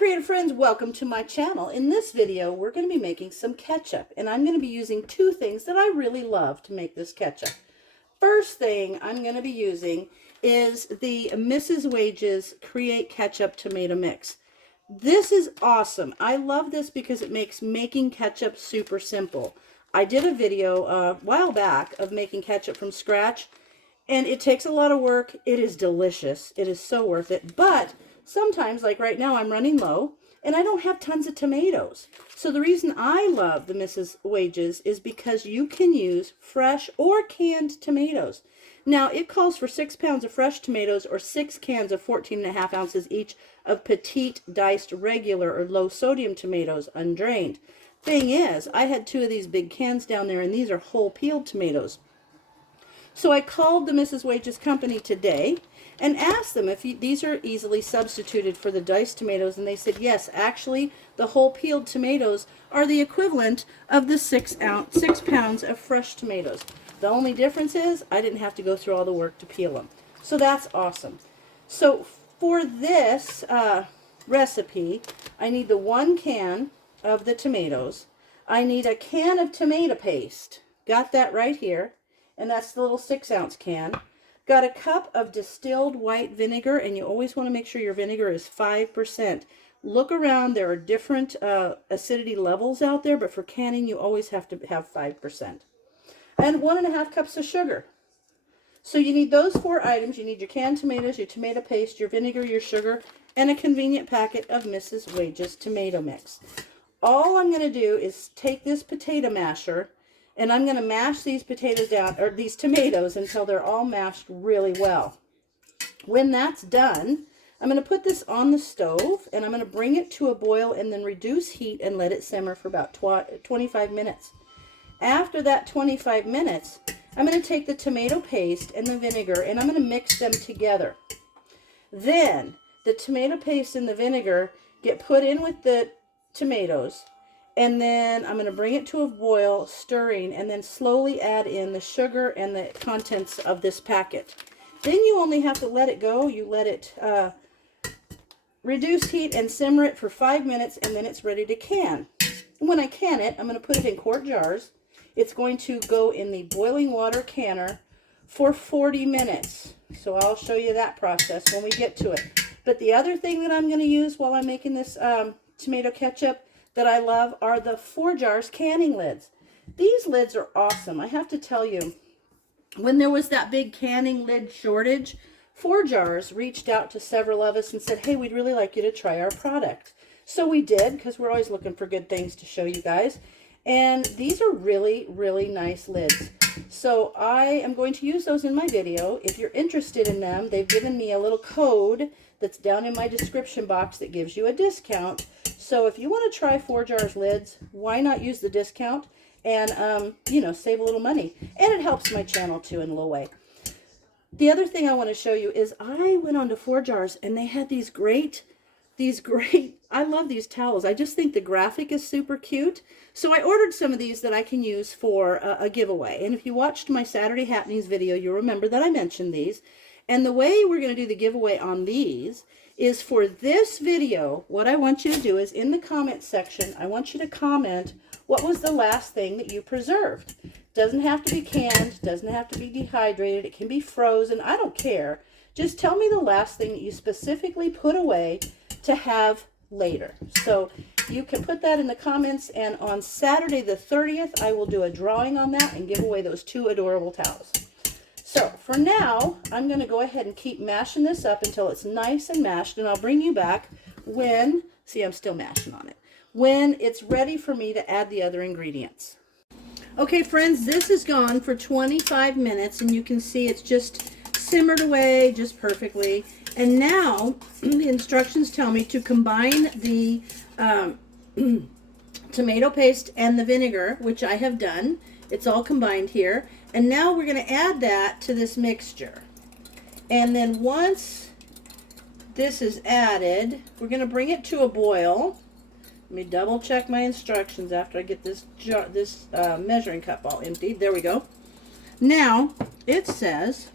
creative friends, welcome to my channel. In this video, we're going to be making some ketchup, and I'm going to be using two things that I really love to make this ketchup. First thing I'm going to be using is the Mrs. Wages Create Ketchup Tomato Mix. This is awesome. I love this because it makes making ketchup super simple. I did a video a while back of making ketchup from scratch, and it takes a lot of work. It is delicious. It is so worth it, but sometimes, like right now, I'm running low and I don't have tons of tomatoes. So the reason I love the Mrs. Wages is because you can use fresh or canned tomatoes. Now, it calls for 6 pounds of fresh tomatoes or 6 cans of 14.5 ounces each of petite diced regular or low sodium tomatoes undrained. Thing is, I had 2 of these big cans down there, and these are whole peeled tomatoes. So I called the Mrs. Wages company today and asked them if these are easily substituted for the diced tomatoes, and they said yes. Actually, the whole peeled tomatoes are the equivalent of the 6 pounds of fresh tomatoes. The only difference is I didn't have to go through all the work to peel them. So that's awesome. So for this recipe, I need the 1 can of the tomatoes. I need a can of tomato paste. Got that right here. And that's the little 6-ounce can. Got a cup of distilled white vinegar, and you always want to make sure your vinegar is 5%. Look around, there are different acidity levels out there, but for canning you always have to have 5%. And 1.5 cups of sugar. So you need those 4 items. You need your canned tomatoes, your tomato paste, your vinegar, your sugar, and a convenient packet of Mrs. Wages tomato mix. All I'm going to do is take this potato masher, and I'm going to mash these potatoes down, or these tomatoes, until they're all mashed really well. When that's done, I'm going to put this on the stove, and I'm going to bring it to a boil and then reduce heat and let it simmer for about 25 minutes. After that 25 minutes, I'm going to take the tomato paste and the vinegar, and I'm going to mix them together. Then the tomato paste and the vinegar get put in with the tomatoes, and then I'm going to bring it to a boil, stirring, and then slowly add in the sugar and the contents of this packet. Then you only have to let it go. You let it reduce heat and simmer it for 5 minutes, and then it's ready to can. And when I can it, I'm going to put it in quart jars. It's going to go in the boiling water canner for 40 minutes. So I'll show you that process when we get to it. But the other thing that I'm going to use while I'm making this tomato ketchup that I love are the Forjars canning lids. These lids are awesome. I have to tell you, when there was that big canning lid shortage, Forjars reached out to several of us and said, hey, we'd really like you to try our product. So we did, because we're always looking for good things to show you guys. And these are really, really nice lids. So I am going to use those in my video. If you're interested in them, they've given me a little code that's down in my description box that gives you a discount. So if you want to try Forjars lids, why not use the discount and, you know, save a little money. And it helps my channel too in a little way. The other thing I want to show you is I went on to Forjars, and they had these great, I love these towels. I just think the graphic is super cute. So I ordered some of these that I can use for a giveaway. And if you watched my Saturday Happenings video, you'll remember that I mentioned these. And the way we're going to do the giveaway on these is for this video, what I want you to do is in the comment section, I want you to comment what was the last thing that you preserved. Doesn't have to be canned, doesn't have to be dehydrated, it can be frozen, I don't care. Just tell me the last thing that you specifically put away to have later. So you can put that in the comments, and on Saturday the 30th, I will do a drawing on that and give away those 2 adorable towels. So for now, I'm going to go ahead and keep mashing this up until it's nice and mashed, and I'll bring you back when, see, I'm still mashing on it, when it's ready for me to add the other ingredients. Okay, friends, this has gone for 25 minutes, and you can see it's just simmered away just perfectly. And now the instructions tell me to combine the tomato paste and the vinegar, which I have done. It's all combined here. And now we're going to add that to this mixture. And then once this is added, we're going to bring it to a boil. Let me double check my instructions after I get this measuring cup all emptied. There we go. Now, it says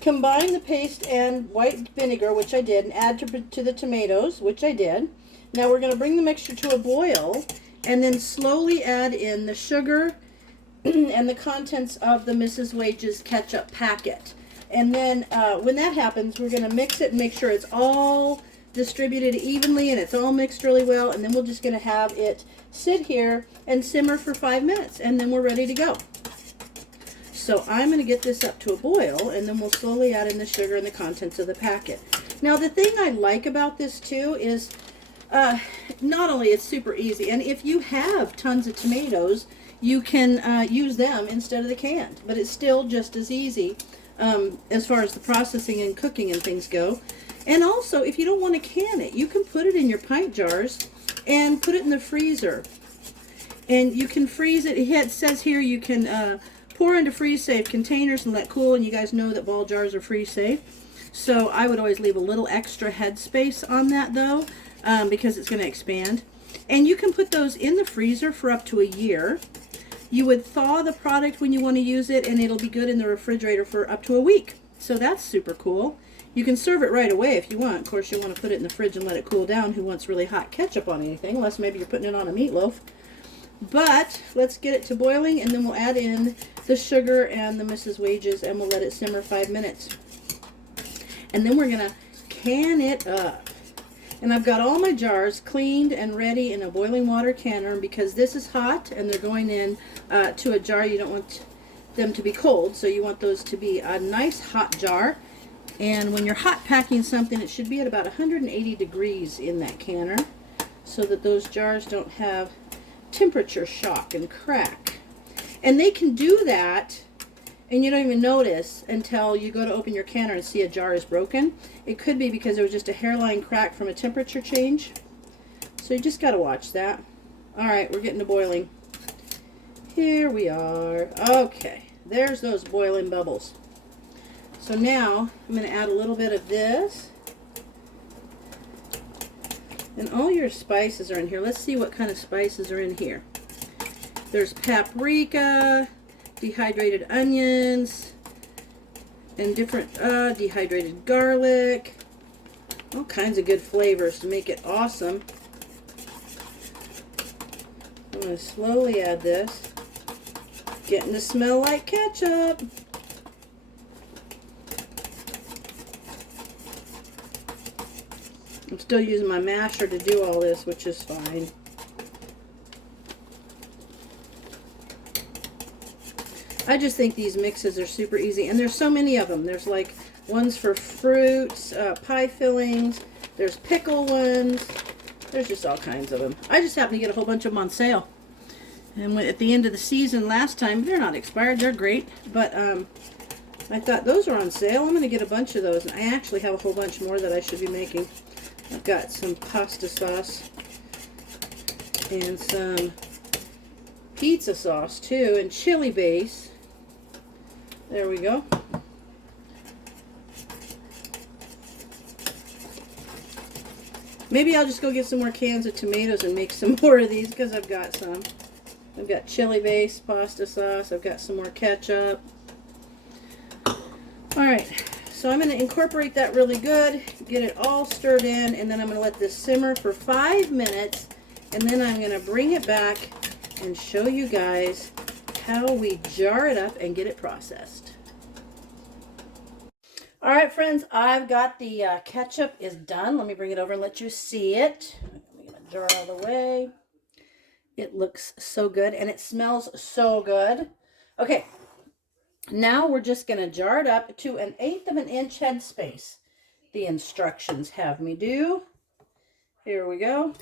combine the paste and white vinegar, which I did, and add to the tomatoes, which I did. Now we're going to bring the mixture to a boil and then slowly add in the sugar and the contents of the Mrs. Wage's ketchup packet. And then when that happens, we're going to mix it and make sure it's all distributed evenly and it's all mixed really well. And then we're just going to have it sit here and simmer for 5 minutes, and then we're ready to go. So I'm going to get this up to a boil, and then we'll slowly add in the sugar and the contents of the packet. Now the thing I like about this too is not only it's super easy, and if you have tons of tomatoes, you can use them instead of the canned, but it's still just as easy as far as the processing and cooking and things go. And also, if you don't want to can it, you can put it in your pint jars and put it in the freezer. And you can freeze it. It says here you can pour into freeze-safe containers and let cool, and you guys know that ball jars are freeze-safe. So I would always leave a little extra headspace on that though, because it's going to expand. And you can put those in the freezer for up to a year. You would thaw the product when you want to use it, and it'll be good in the refrigerator for up to a week. So that's super cool. You can serve it right away if you want. Of course, you'll want to put it in the fridge and let it cool down. Who wants really hot ketchup on anything, unless maybe you're putting it on a meatloaf. But let's get it to boiling, and then we'll add in the sugar and the Mrs. Wage's, and we'll let it simmer 5 minutes. And then we're going to can it up. And I've got all my jars cleaned and ready in a boiling water canner, and because this is hot and they're going in to a jar, you don't want them to be cold, so you want those to be a nice hot jar. And when you're hot packing something, it should be at about 180 degrees in that canner so that those jars don't have temperature shock and crack. And they can do that and you don't even notice until you go to open your canner and see a jar is broken. It could be because there was just a hairline crack from a temperature change. So you just got to watch that. Alright, we're getting to boiling. Here we are. Okay, there's those boiling bubbles. So now I'm going to add a little bit of this. And all your spices are in here. Let's see what kind of spices are in here. There's paprika, dehydrated onions, and different dehydrated garlic. All kinds of good flavors to make it awesome. I'm going to slowly add this. Getting to smell like ketchup. I'm still using my masher to do all this, which is fine. I just think these mixes are super easy, and there's so many of them. There's like ones for fruits, pie fillings, there's pickle ones, there's just all kinds of them. I just happened to get a whole bunch of them on sale. And at the end of the season last time, they're not expired, they're great, but I thought those are on sale. I'm going to get a bunch of those, and I actually have a whole bunch more that I should be making. I've got some pasta sauce and some pizza sauce too, and chili base. There we go. Maybe I'll just go get some more cans of tomatoes and make some more of these because I've got some. I've got chili base, pasta sauce, I've got some more ketchup. Alright, so I'm going to incorporate that really good, get it all stirred in, and then I'm going to let this simmer for 5 minutes, and then I'm going to bring it back and show you guys how we jar it up and get it processed. All right, friends, I've got the ketchup is done. Let me bring it over and let you see it. I'm going to jar it all the way. It looks so good, and it smells so good. Okay, now we're just going to jar it up to 1/8 of an inch headspace. The instructions have me do. Here we go.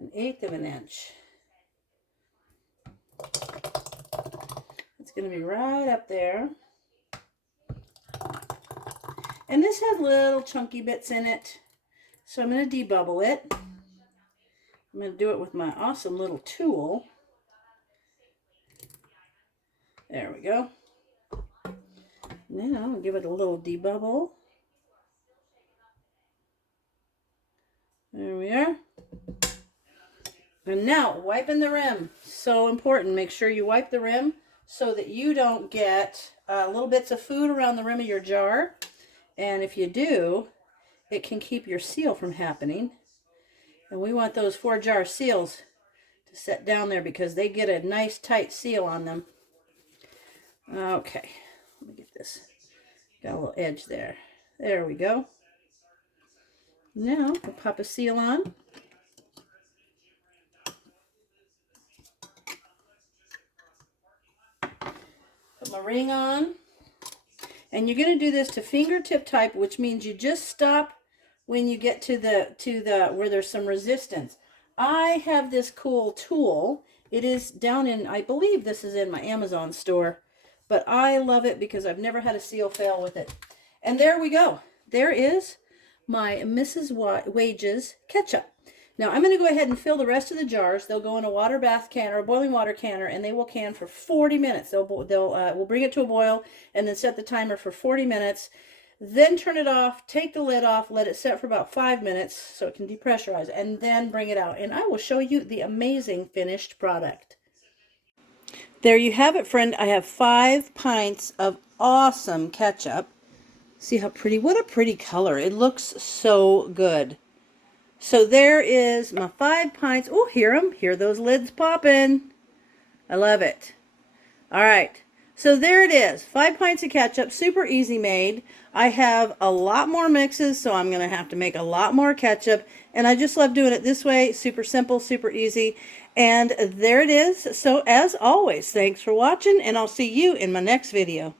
1/8 of an inch. It's going to be right up there. And this has little chunky bits in it. So I'm going to debubble it. I'm going to do it with my awesome little tool. There we go. Now I'll give it a little debubble. There we are. And now wiping the rim. So important. Make sure you wipe the rim so that you don't get little bits of food around the rim of your jar. And if you do, it can keep your seal from happening. And we want those Forjars seals to set down there because they get a nice tight seal on them. Okay, let me get this. Got a little edge there. There we go. Now we'll pop a seal on. Put my ring on. And you're going to do this to fingertip type, which means you just stop when you get to the where there's some resistance. I have this cool tool. It is down in, I believe this is in my Amazon store, but I love it because I've never had a seal fail with it. And there we go. There is my Mrs. Wage's ketchup. Now I'm going to go ahead and fill the rest of the jars. They'll go in a water bath can or a boiling water canner, and they will can for 40 minutes. We'll bring it to a boil and then set the timer for 40 minutes. Then turn it off, take the lid off, let it set for about 5 minutes so it can depressurize, and then bring it out. And I will show you the amazing finished product. There you have it, friend. I have 5 pints of awesome ketchup. See how pretty, what a pretty color. It looks so good. So there is my 5 pints. Oh, hear them. Hear those lids popping. I love it. All right. So there it is. 5 pints of ketchup. Super easy made. I have a lot more mixes, so I'm going to have to make a lot more ketchup. And I just love doing it this way. Super simple, super easy. And there it is. So as always, thanks for watching, and I'll see you in my next video.